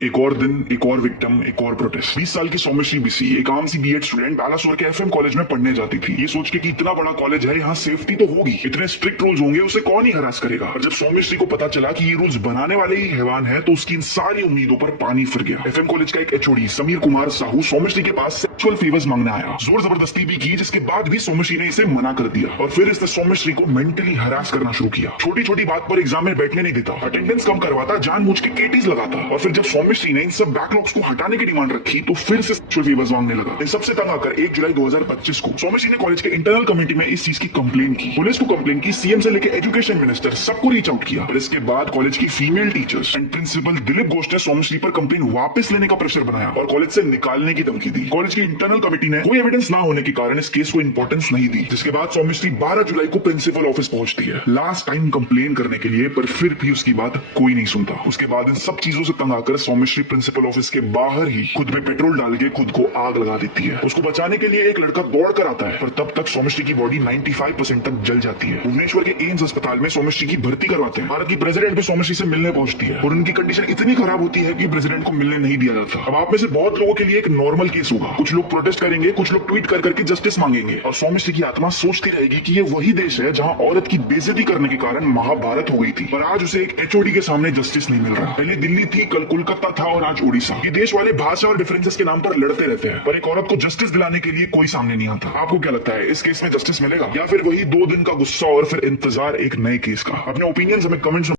एक और दिन, एक और विक्टिम, एक और प्रोटेस्ट। 20 साल की सौम्यश्री बिसी एक आम सी बीएड स्टूडेंट बालासोर के एफएम कॉलेज में पढ़ने जाती थी। ये सोच के कि इतना बड़ा कॉलेज है, यहाँ सेफ्टी तो होगी, इतने स्ट्रिक्ट रूल्स होंगे, उसे कौन ही हरास करेगा। और जब सौम्यश्री को पता चला कि ये रूल्स बनाने वाले ही हैवान है, तो उसकी इन सारी उम्मीदों पर पानी फिर गया। एफएम कॉलेज का एक एचओडी समीर कुमार साहू सौम्यश्री के पास सेक्सुअल फेवर्स मांगने आया। जोर जबरदस्ती भी की, जिसके बाद भी सौम्यश्री ने इसे मना कर दिया और फिर इसने सौम्यश्री को मेंटली हरास करना शुरू किया। छोटी छोटी बात पर एग्जाम में बैठने नहीं देता, अटेंडेंस कम करवाता, जानबूझ के केटीज लगाता। और फिर जब सौम्यश्री ने इन सब बैकलॉग्स को हटाने की डिमांड रखी, तो फिर से सेक्सुअल फेवर्स मांगने लगा। इन सबसे तंग आकर 1 जुलाई 2025 को सौम्यश्री ने कॉलेज के इंटरनल कमेटी में इस चीज की कंप्लेन की। पुलिस को कंप्लेन की, सीएम से लेकर एजुकेशन मिनिस्टर सबको रीच आउट किया। और इसके बाद कॉलेज की female teachers and principal Dilip Ghosh ने सौम्यश्री पर कंप्लेन वापस लेने का प्रेशर बनाया और कॉलेज से निकालने की धमकी दी। कॉलेज की इंटरनल कमेटी ने कोई एविडेंस ना होने के कारण इस केस को इंपॉर्टेंस नहीं दी, जिसके बाद सौम्यश्री 12 जुलाई को प्रिंसिपल ऑफिस पहुंचती है लास्ट टाइम कंप्लेन करने के लिए, पर फिर भी उसकी बात कोई नहीं सुनता। उसके बाद इन सब चीजों से तंग आकर सौम्यश्री प्रिंसिपल ऑफिस के बाहर ही खुद में पेट्रोल डाल के खुद को आग लगा देती है। उसको बचाने के लिए एक लड़का दौड़ कर आता है, पर तब तक सौम्यश्री की बॉडी 95% तक जल जाती है। भुवनेश्वर के एम्स अस्पताल में सौम्यश्री की भर्ती करवाते हैं। भारत की प्रेसिडेंट भी सौम्यश्री से मिलने पहुंचती है और उनकी कंडीशन इतनी खराब होती है कि प्रेसिडेंट को मिलने नहीं दिया जाता। अब आप में से बहुत लोगों के लिए एक नॉर्मल केस होगा, कुछ लोग प्रोटेस्ट करेंगे, कुछ लोग ट्वीट कर करके जस्टिस मांगेंगे और सौम्यश्री की आत्मा सोचती रहेगी कि ये वही देश है जहां औरत की बेइज्जती करने के कारण महाभारत हो गई थी, पर आज उसे एक एचओडी के सामने जस्टिस नहीं मिल रहा। पहले दिल्ली थी, कल कोलकाता था और आज उड़ीसा। ये देश वाले भाषा और डिफरेंसेस के नाम पर लड़ते रहते हैं, पर एक औरत को जस्टिस दिलाने के लिए कोई सामने नहीं आता। आपको क्या लगता है, इस केस में जस्टिस मिलेगा या फिर वही 2 दिन का गुस्सा और फिर इंतजार एक नए केस का? अपने ओपिनियंस हमें कमेंट्स